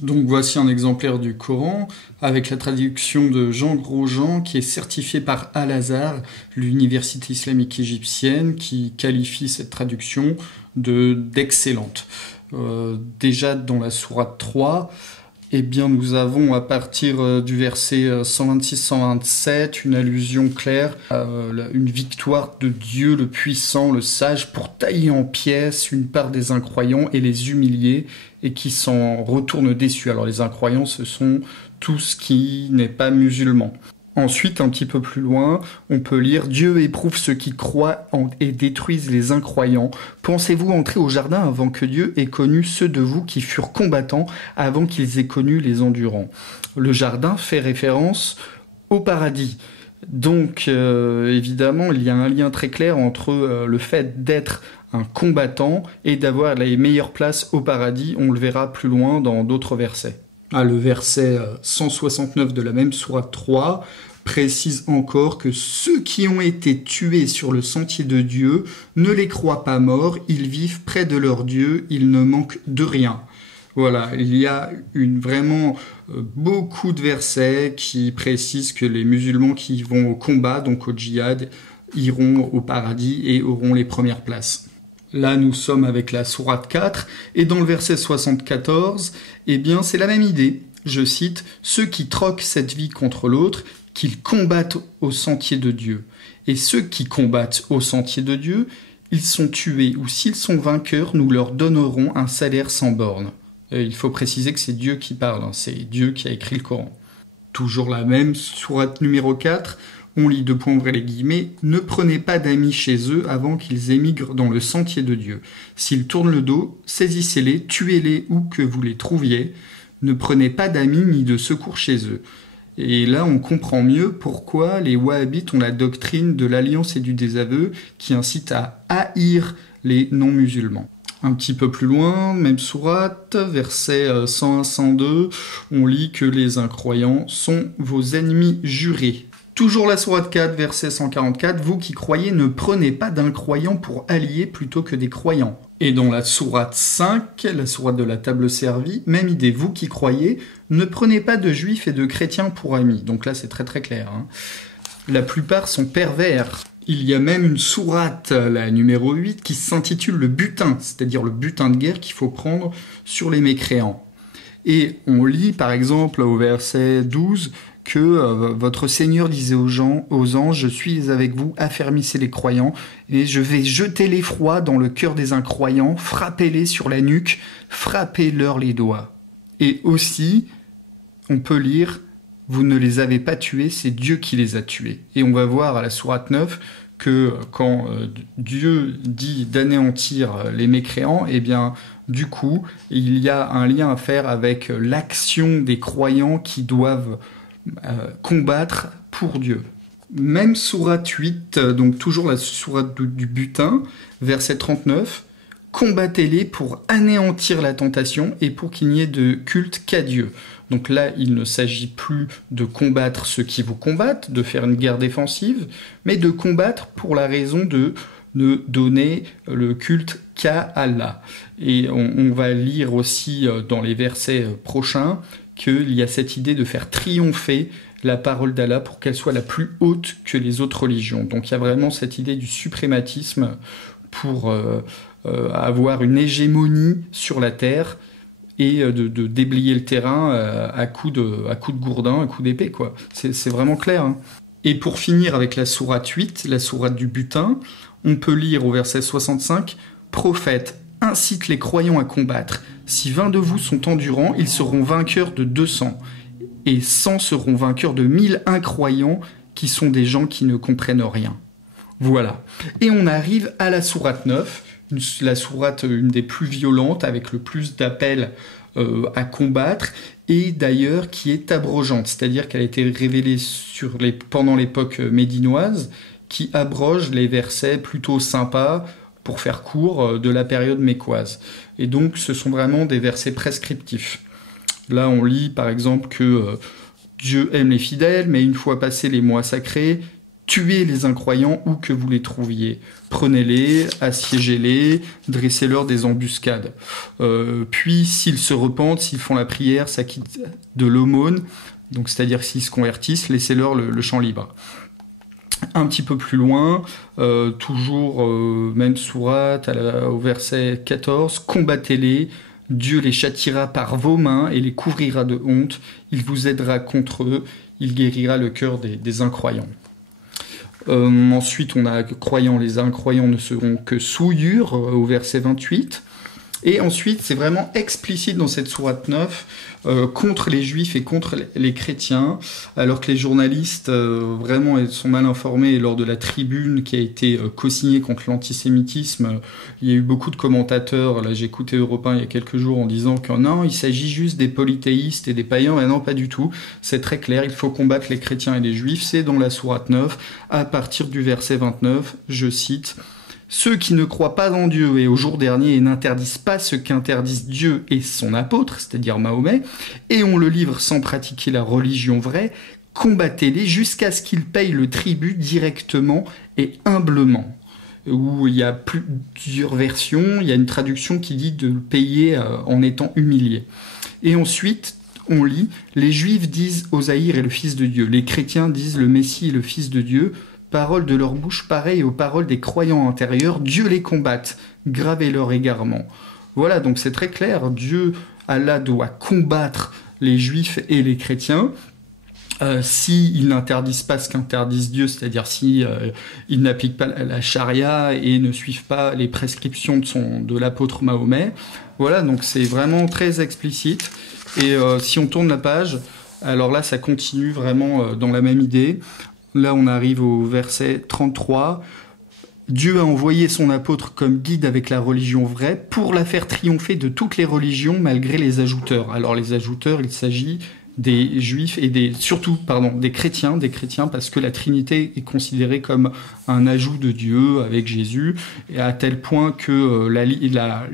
Donc voici un exemplaire du Coran avec la traduction de Jean Grosjean qui est certifié par Al-Azhar, l'université islamique égyptienne, qui qualifie cette traduction d'excellente. Déjà dans la sourate 3, eh bien, nous avons à partir du verset 126-127 une allusion claire à une victoire de Dieu le puissant, le sage, pour tailler en pièces une part des incroyants et les humilier et qui s'en retournent déçus. Alors les incroyants, ce sont tout ce qui n'est pas musulman. Ensuite, un petit peu plus loin, on peut lire « Dieu éprouve ceux qui croient et détruisent les incroyants. Pensez-vous entrer au jardin avant que Dieu ait connu ceux de vous qui furent combattants, avant qu'ils aient connu les endurants ?» Le jardin fait référence au paradis. Donc, évidemment, il y a un lien très clair entre le fait d'être un combattant et d'avoir les meilleures places au paradis. On le verra plus loin dans d'autres versets. Le verset 169 de la même sourate 3 précise encore que ceux qui ont été tués sur le sentier de Dieu ne les croient pas morts, ils vivent près de leur Dieu, ils ne manquent de rien. Voilà, il y a vraiment beaucoup de versets qui précisent que les musulmans qui vont au combat, donc au djihad, iront au paradis et auront les premières places. Là, nous sommes avec la sourate 4, et dans le verset 74, eh bien, c'est la même idée. Je cite « Ceux qui troquent cette vie contre l'autre, qu'ils combattent au sentier de Dieu. Et ceux qui combattent au sentier de Dieu, ils sont tués, ou s'ils sont vainqueurs, nous leur donnerons un salaire sans borne. » Il faut préciser que c'est Dieu qui parle, c'est Dieu qui a écrit le Coran. Toujours la même sourate numéro 4, on lit « Ne prenez pas d'amis chez eux avant qu'ils émigrent dans le sentier de Dieu. S'ils tournent le dos, saisissez-les, tuez-les où que vous les trouviez. Ne prenez pas d'amis ni de secours chez eux. » Et là, on comprend mieux pourquoi les wahhabites ont la doctrine de l'alliance et du désaveu qui incite à haïr les non-musulmans. Un petit peu plus loin, même sourate, verset 101-102, on lit que les incroyants sont vos ennemis jurés. Toujours la sourate 4, verset 144, « Vous qui croyez, ne prenez pas d'incroyants pour alliés plutôt que des croyants. » Et dans la sourate 5, la sourate de la table servie, même idée, « Vous qui croyez, ne prenez pas de juifs et de chrétiens pour amis. » Donc là, c'est très très clair. La plupart sont pervers. Il y a même une sourate, la numéro 8, qui s'intitule « Le butin », c'est-à-dire le butin de guerre qu'il faut prendre sur les mécréants. Et on lit, par exemple, au verset 12, que votre Seigneur disait aux anges, « Je suis avec vous, affermissez les croyants, et je vais jeter l'effroi dans le cœur des incroyants, frappez-les sur la nuque, frappez-leur les doigts. » Et aussi, on peut lire, « Vous ne les avez pas tués, c'est Dieu qui les a tués. » Et on va voir à la sourate 9 que quand Dieu dit d'anéantir les mécréants, eh bien, du coup, il y a un lien à faire avec l'action des croyants qui doivent combattre pour Dieu. Même sourate 8, donc toujours la sourate du butin, verset 39, « Combattez-les pour anéantir la tentation et pour qu'il n'y ait de culte qu'à Dieu. » Donc là, il ne s'agit plus de combattre ceux qui vous combattent, de faire une guerre défensive, mais de combattre pour la raison de ne donner le culte qu'à Allah. Et on va lire aussi dans les versets prochains qu'il y a cette idée de faire triompher la parole d'Allah pour qu'elle soit la plus haute que les autres religions. Donc il y a vraiment cette idée du suprématisme pour avoir une hégémonie sur la terre et de déblayer le terrain à coups de gourdin, à coups d'épée, quoi. C'est vraiment clair. Et pour finir avec la sourate 8, la sourate du butin, on peut lire au verset 65 « Prophète, incite les croyants à combattre. Si 20 de vous sont endurants, ils seront vainqueurs de 200. Et 100 seront vainqueurs de 1000 incroyants qui sont des gens qui ne comprennent rien. » Voilà. Et on arrive à la sourate 9, la sourate une des plus violentes, avec le plus d'appels à combattre, et d'ailleurs qui est abrogeante, c'est-à-dire qu'elle a été révélée pendant l'époque médinoise, qui abroge les versets plutôt sympas, pour faire court, de la période mécoise. Et donc ce sont vraiment des versets prescriptifs. Là on lit par exemple que Dieu aime les fidèles, mais une fois passés les mois sacrés, Tuez les incroyants où que vous les trouviez. Prenez-les, assiégez-les, dressez-leur des embuscades. Puis, s'ils se repentent, s'ils font la prière, s'acquittent de l'aumône, donc c'est-à-dire s'ils se convertissent, laissez-leur le champ libre. Un petit peu plus loin, toujours même sourate, au verset 14, « Combattez-les, Dieu les châtiera par vos mains et les couvrira de honte, il vous aidera contre eux, il guérira le cœur des incroyants. » Ensuite, on a « Croyants, les incroyants ne seront que souillures » au verset 28. Et ensuite, c'est vraiment explicite dans cette sourate 9 contre les juifs et contre les chrétiens, alors que les journalistes vraiment sont mal informés. Et lors de la tribune qui a été co-signée contre l'antisémitisme, il y a eu beaucoup de commentateurs. Là, j'ai écouté Europe 1 il y a quelques jours en disant que non, il s'agit juste des polythéistes et des païens. Mais non, pas du tout. C'est très clair, il faut combattre les chrétiens et les juifs. C'est dans la sourate 9, à partir du verset 29, je cite... Ceux qui ne croient pas en Dieu et au jour dernier et n'interdisent pas ce qu'interdisent Dieu et son apôtre, c'est-à-dire Mahomet, et on le livre sans pratiquer la religion vraie, combattez-les jusqu'à ce qu'ils payent le tribut directement et humblement. Où il y a plusieurs versions, il y a une traduction qui dit de le payer en étant humilié. Et ensuite, on lit, les Juifs disent Osaïr est le Fils de Dieu, les chrétiens disent le Messie est le Fils de Dieu, paroles de leur bouche pareilles aux paroles des croyants intérieurs, Dieu les combatte, gravez leur égarement. Voilà, donc c'est très clair, Dieu, Allah doit combattre les juifs et les chrétiens, s'ils n'interdisent pas ce qu'interdise Dieu, c'est-à-dire si ils n'appliquent pas la charia et ne suivent pas les prescriptions de l'apôtre Mahomet. Voilà, donc c'est vraiment très explicite. Et si on tourne la page, alors là, ça continue vraiment dans la même idée. Là, on arrive au verset 33. Dieu a envoyé son apôtre comme guide avec la religion vraie pour la faire triompher de toutes les religions malgré les ajouteurs. Alors les ajouteurs, il s'agit des juifs et surtout des chrétiens parce que la Trinité est considérée comme un ajout de Dieu avec Jésus, et à tel point que la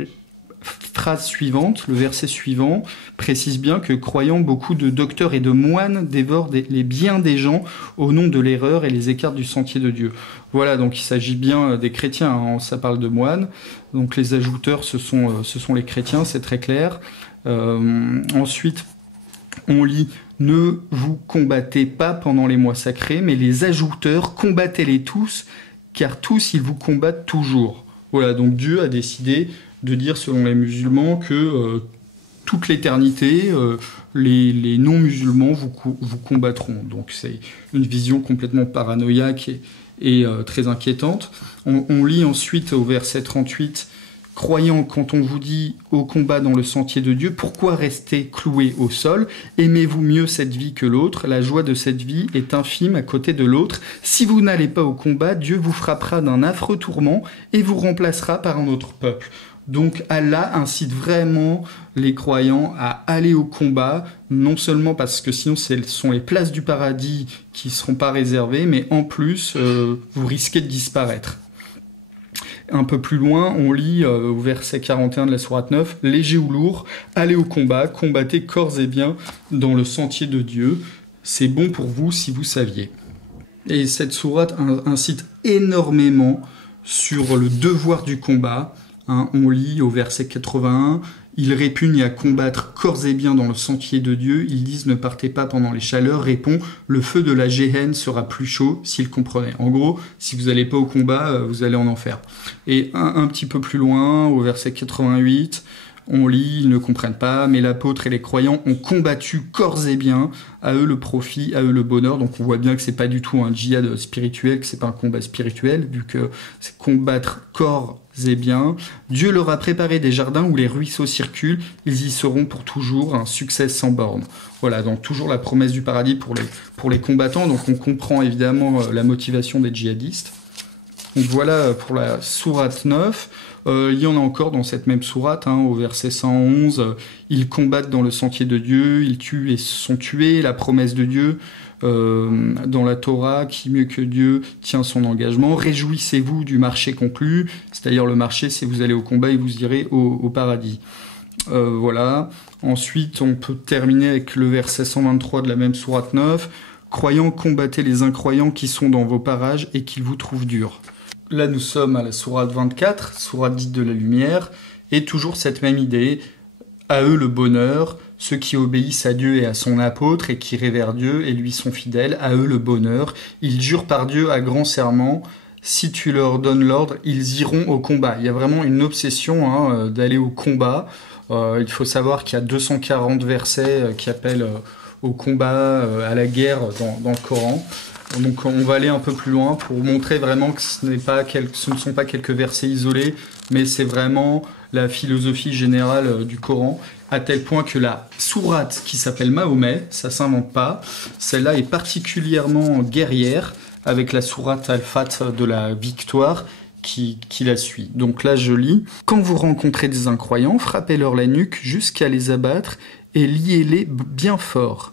phrase suivante, le verset suivant, précise bien que croyant beaucoup de docteurs et de moines dévorent les biens des gens au nom de l'erreur et les écartent du sentier de Dieu. Voilà, donc il s'agit bien des chrétiens, hein, ça parle de moines. Donc les ajouteurs, ce sont les chrétiens, c'est très clair. Ensuite, on lit « Ne vous combattez pas pendant les mois sacrés, mais les ajouteurs, combattez-les tous, car tous ils vous combattent toujours. » Voilà, donc Dieu a décidé de dire, selon les musulmans, que toute l'éternité, les non-musulmans vous combattront. Donc c'est une vision complètement paranoïaque et très inquiétante. On lit ensuite au verset 38, « Croyant, quand on vous dit au combat dans le sentier de Dieu, pourquoi rester cloué au sol? Aimez-vous mieux cette vie que l'autre? La joie de cette vie est infime à côté de l'autre. Si vous n'allez pas au combat, Dieu vous frappera d'un affreux tourment et vous remplacera par un autre peuple. » Donc Allah incite vraiment les croyants à aller au combat, non seulement parce que sinon ce sont les places du paradis qui ne seront pas réservées, mais en plus vous risquez de disparaître. Un peu plus loin, on lit au verset 41 de la sourate 9, « Léger ou lourd, allez au combat, combattez corps et biens dans le sentier de Dieu. C'est bon pour vous si vous saviez. » Et cette sourate incite énormément sur le devoir du combat. Hein, on lit au verset 81, « Ils répugnent à combattre corps et biens dans le sentier de Dieu. Ils disent, ne partez pas pendant les chaleurs. Répond, le feu de la géhenne sera plus chaud s'ils comprenaient. » En gros, si vous n'allez pas au combat, vous allez en enfer. Et un petit peu plus loin, au verset 88, on lit, ils ne comprennent pas, mais l'apôtre et les croyants ont combattu corps et biens, à eux le profit, à eux le bonheur. Donc on voit bien que c'est pas du tout un djihad spirituel, que c'est pas un combat spirituel, vu que c'est combattre corps et biens. Dieu leur a préparé des jardins où les ruisseaux circulent, ils y seront pour toujours, un succès sans borne. Voilà, donc toujours la promesse du paradis pour les combattants. Donc on comprend évidemment la motivation des djihadistes. Donc voilà pour la sourate 9. Il y en a encore dans cette même sourate, hein, au verset 111. Ils combattent dans le sentier de Dieu, ils tuent et sont tués, la promesse de Dieu dans la Torah, qui mieux que Dieu tient son engagement. Réjouissez-vous du marché conclu, c'est-à-dire le marché, c'est vous allez au combat et vous irez au paradis. Voilà. Ensuite, on peut terminer avec le verset 123 de la même sourate 9. Croyants, combattez les incroyants qui sont dans vos parages et qu'ils vous trouvent durs. Là, nous sommes à la sourate 24, sourate dite de la lumière, et toujours cette même idée. À eux le bonheur, ceux qui obéissent à Dieu et à son apôtre et qui révèrent Dieu et lui sont fidèles, à eux le bonheur. Ils jurent par Dieu à grand serment, si tu leur donnes l'ordre, ils iront au combat. Il y a vraiment une obsession d'aller au combat. Il faut savoir qu'il y a 240 versets qui appellent au combat, à la guerre dans le Coran. Donc on va aller un peu plus loin pour montrer vraiment que ce ne sont pas quelques versets isolés, mais c'est vraiment la philosophie générale du Coran, à tel point que la sourate qui s'appelle Mahomet, ça s'invente pas, celle-là est particulièrement guerrière, avec la sourate Al-Fat de la victoire qui la suit. Donc là je lis « Quand vous rencontrez des incroyants, frappez-leur la nuque jusqu'à les abattre et liez-les bien fort.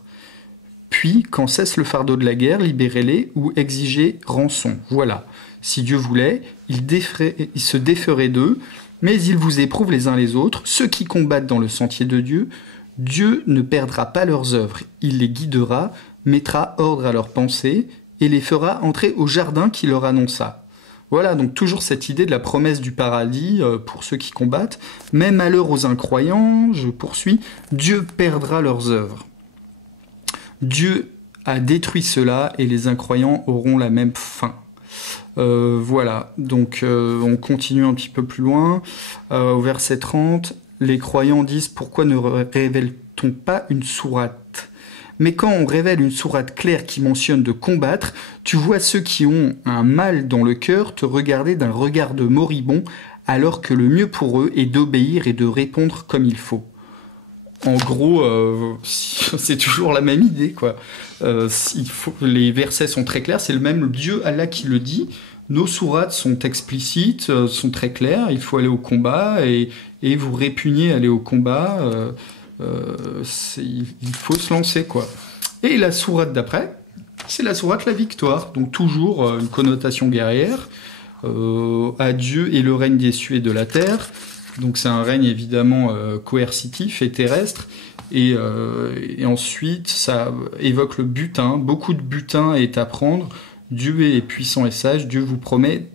Puis, quand cesse le fardeau de la guerre, libérez-les ou exigez rançon. Voilà. Si Dieu voulait, il se déferait d'eux, mais il vous éprouve les uns les autres. Ceux qui combattent dans le sentier de Dieu, Dieu ne perdra pas leurs œuvres. Il les guidera, mettra ordre à leurs pensées et les fera entrer au jardin qu'il leur annonça. » Voilà, donc toujours cette idée de la promesse du paradis pour ceux qui combattent. Mais malheur aux incroyants, je poursuis, Dieu perdra leurs œuvres. Dieu a détruit cela et les incroyants auront la même fin. Voilà, donc on continue un petit peu plus loin. Au verset 30, les croyants disent « Pourquoi ne révèle-t-on pas une sourate ?» Mais quand on révèle une sourate claire qui mentionne de combattre, tu vois ceux qui ont un mal dans le cœur te regarder d'un regard de moribond, alors que le mieux pour eux est d'obéir et de répondre comme il faut. En gros, c'est toujours la même idée, quoi. Les versets sont très clairs, c'est le même Dieu Allah qui le dit. Nos sourates sont explicites, sont très claires, il faut aller au combat et vous répugnez à aller au combat, il faut se lancer, quoi. Et la sourate d'après, c'est la sourate la victoire, donc toujours une connotation guerrière, à Dieu et le règne des cieux et de la terre. Donc c'est un règne évidemment coercitif et terrestre, et ensuite ça évoque le butin. Beaucoup de butin est à prendre. Dieu est puissant et sage. Dieu vous promet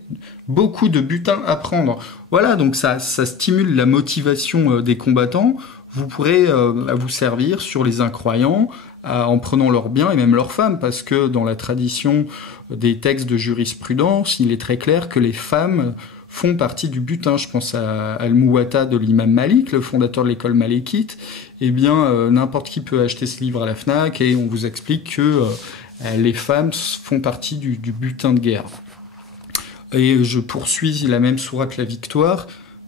beaucoup de butin à prendre. Voilà, donc ça stimule la motivation des combattants. Vous pourrez vous servir sur les incroyants en prenant leurs biens et même leurs femmes, parce que dans la tradition des textes de jurisprudence, il est très clair que les femmes font partie du butin. Je pense à Al-Muwatta de l'imam Malik, le fondateur de l'école malékite. Eh bien, n'importe qui peut acheter ce livre à la FNAC et on vous explique que les femmes font partie du butin de guerre. Et je poursuis la même sourate la victoire.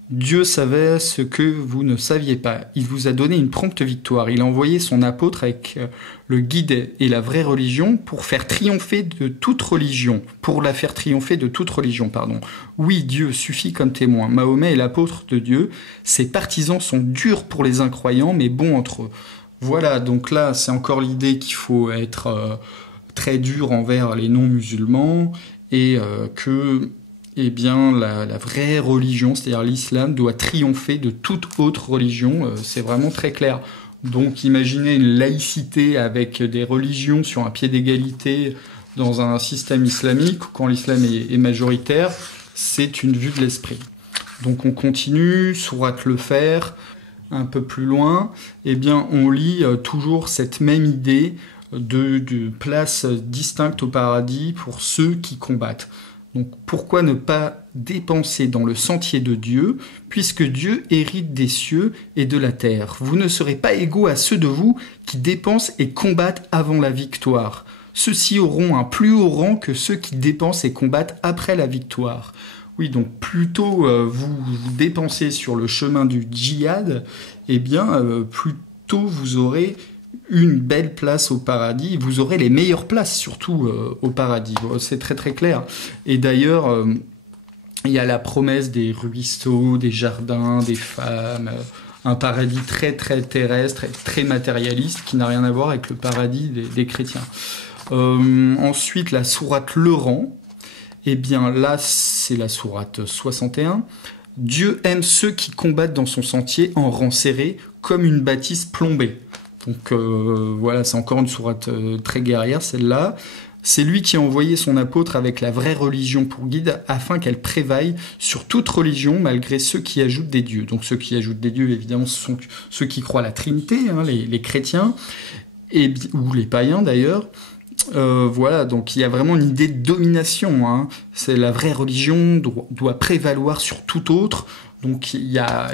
Dieu savait ce que vous ne saviez pas. Il vous a donné une prompte victoire. Il a envoyé son apôtre avec le guide et la vraie religion pour faire triompher de toute religion. Pour la faire triompher de toute religion, pardon. Oui, Dieu suffit comme témoin. Mahomet est l'apôtre de Dieu. Ses partisans sont durs pour les incroyants, mais bons entre eux. Voilà, donc là, c'est encore l'idée qu'il faut être très dur envers les non-musulmans et que eh bien, la vraie religion, c'est-à-dire l'islam, doit triompher de toute autre religion. C'est vraiment très clair. Donc, imaginez une laïcité avec des religions sur un pied d'égalité dans un système islamique, quand l'islam est majoritaire, c'est une vue de l'esprit. Donc, on continue, sourate le Fer, un peu plus loin, eh bien, on lit toujours cette même idée de place distincte au paradis pour ceux qui combattent. Donc pourquoi ne pas dépenser dans le sentier de Dieu, puisque Dieu hérite des cieux et de la terre. Vous ne serez pas égaux à ceux de vous qui dépensent et combattent avant la victoire. Ceux-ci auront un plus haut rang que ceux qui dépensent et combattent après la victoire. Oui, donc plutôt vous dépensez sur le chemin du djihad, eh bien plutôt vous aurez une belle place au paradis, vous aurez les meilleures places surtout au paradis, c'est très très clair. Et d'ailleurs, il y a la promesse des ruisseaux, des jardins, des femmes, un paradis très très terrestre et très matérialiste qui n'a rien à voir avec le paradis des chrétiens. Ensuite, la sourate Le Rang, eh bien là c'est la sourate 61. Dieu aime ceux qui combattent dans son sentier en rang serré comme une bâtisse plombée. Donc voilà, c'est encore une sourate très guerrière, celle-là. C'est lui qui a envoyé son apôtre avec la vraie religion pour guide afin qu'elle prévaille sur toute religion malgré ceux qui ajoutent des dieux. Donc ceux qui ajoutent des dieux, évidemment, ce sont ceux qui croient à la Trinité, hein, les chrétiens, ou les païens d'ailleurs. Voilà, donc il y a vraiment une idée de domination. Hein. C'est la vraie religion doit prévaloir sur toute autre. Donc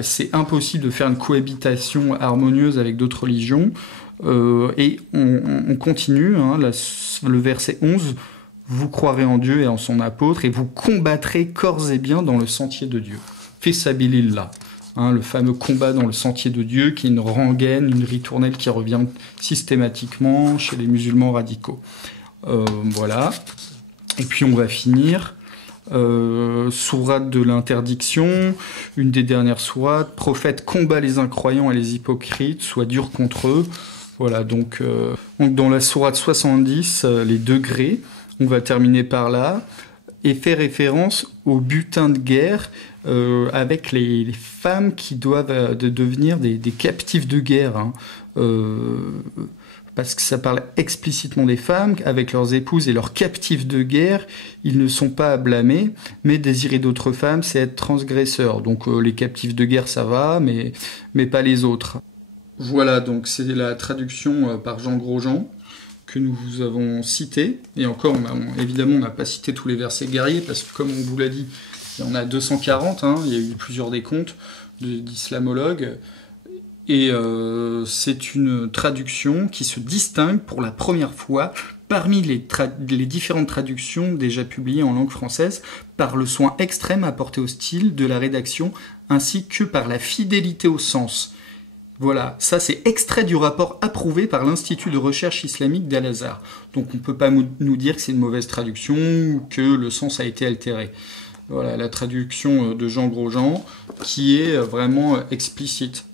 c'est impossible de faire une cohabitation harmonieuse avec d'autres religions. Et on continue, hein, le verset 11, vous croirez en Dieu et en son apôtre, et vous combattrez corps et biens dans le sentier de Dieu. Fisabilillah, hein, le fameux combat dans le sentier de Dieu, qui est une rengaine, une ritournelle qui revient systématiquement chez les musulmans radicaux. Voilà. Et puis on va finir. Sourate de l'interdiction, une des dernières sourates. Prophète combat les incroyants et les hypocrites, soit dur contre eux. Voilà, donc dans la sourate 70, les degrés, on va terminer par là, et fait référence au butin de guerre avec les femmes qui doivent devenir des captifs de guerre. Hein. Parce que ça parle explicitement des femmes, avec leurs épouses et leurs captifs de guerre, ils ne sont pas à blâmer, mais désirer d'autres femmes, c'est être transgresseur. Donc les captifs de guerre, ça va, mais pas les autres. Voilà, donc c'est la traduction par Jean Grosjean que nous vous avons cité. Et encore, évidemment, on n'a pas cité tous les versets guerriers, parce que comme on vous l'a dit, il y en a 240, hein, il y a eu plusieurs décomptes d'islamologues. Et c'est une traduction qui se distingue pour la première fois parmi les différentes traductions déjà publiées en langue française par le soin extrême apporté au style de la rédaction ainsi que par la fidélité au sens. Voilà, ça c'est extrait du rapport approuvé par l'Institut de recherche islamique d'Al-Azhar. Donc on ne peut pas nous dire que c'est une mauvaise traduction ou que le sens a été altéré. Voilà, la traduction de Jean Grosjean qui est vraiment explicite.